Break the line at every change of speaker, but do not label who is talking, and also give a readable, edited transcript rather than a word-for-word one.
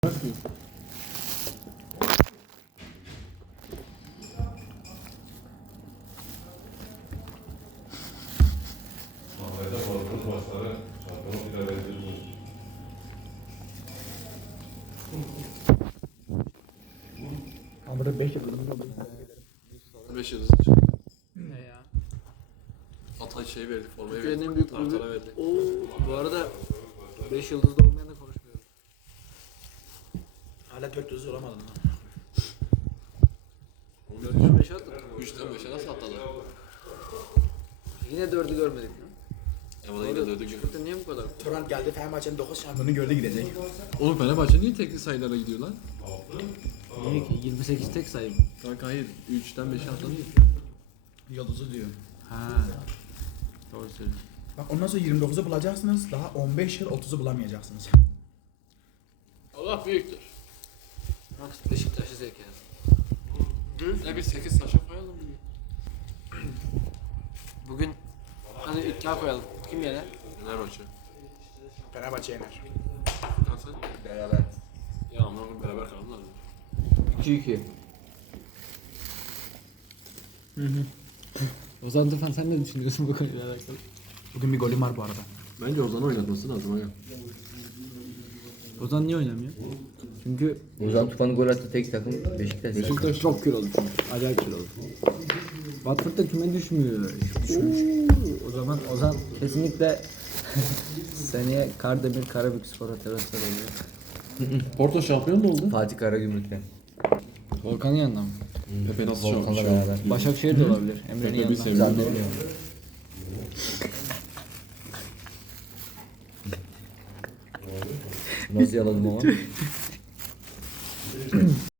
Bakmıyor.
Mahallede Bozkurt maçları şampiyonluk ile benziyor.
Ama da 5 yıldız.
5 yıldız.
Ne ya?
Hatay şey verdi, formayı
Türkiye'nin
verdi.
en büyük kulübü.
Tartara verdi.
Oo, bu arada 5 yıldızda olmayan da konuşmuyorum.
Hala 4 yıldız olamadın ha.
4'ten 5'e attık.
3'ten 5'e nasıl atladı?
Yine 4'ü görmedik.
Ama da yine 4'ü gördü.
Türkiye'de niye bu kadar?
Turan geldi Fenerbahçe'nin 9 şampiyonu gördü gidecek.
Oğlum Fenerbahçe niye tekli sayılara gidiyor lan?
Niye ki? 28 tek sayı.
Kanka hayır. 3'ten 5'e atladı ya.
Yıldızı diyor.
Ha. Doğru söylüyorsun.
Bak ondan sonra 29'u bulacaksınız. Daha 15 yıl 30'u bulamayacaksınız.
Allah büyüktür.
Max Beşiktaş'ı zevk eder.
Ne bir 8 taşa koyalım.
Bugün hadi iddia koyalım. Kim yener?
Fenerbahçe.
Fenerbahçe yener.
Nasıl?
Beraber.
Ya ama beraber kalalım lan.
2-2. Ozan Tufan sen ne düşünüyorsun bu konuyla alakalı?
Bugün bir golüm var bu arada.
Bence Ozan'ı oynatması lazım aga.
Ozan niye oynamıyor? Çünkü
Ozan Tufan'ın gol attığı tek takım Beşiktaş.
Beşiktaş çok kilolu çünkü. Acayip kilolu. Watford da küme düşmüyor. O zaman Ozan kesinlikle seneye Kardemir Karabükspor'a transfer oluyor.
Porto şampiyon mu oldu?
Fatih Karagümrük'le.
Volkan'ın yanında mı?
Pepe nasıl
Volkan'la
şampiyon?
beraber.
Başakşehir de olabilir. Emre'nin
Pepe bir
yanında.
seviyor.
Zannediyorum. Nasıl yaladım ama?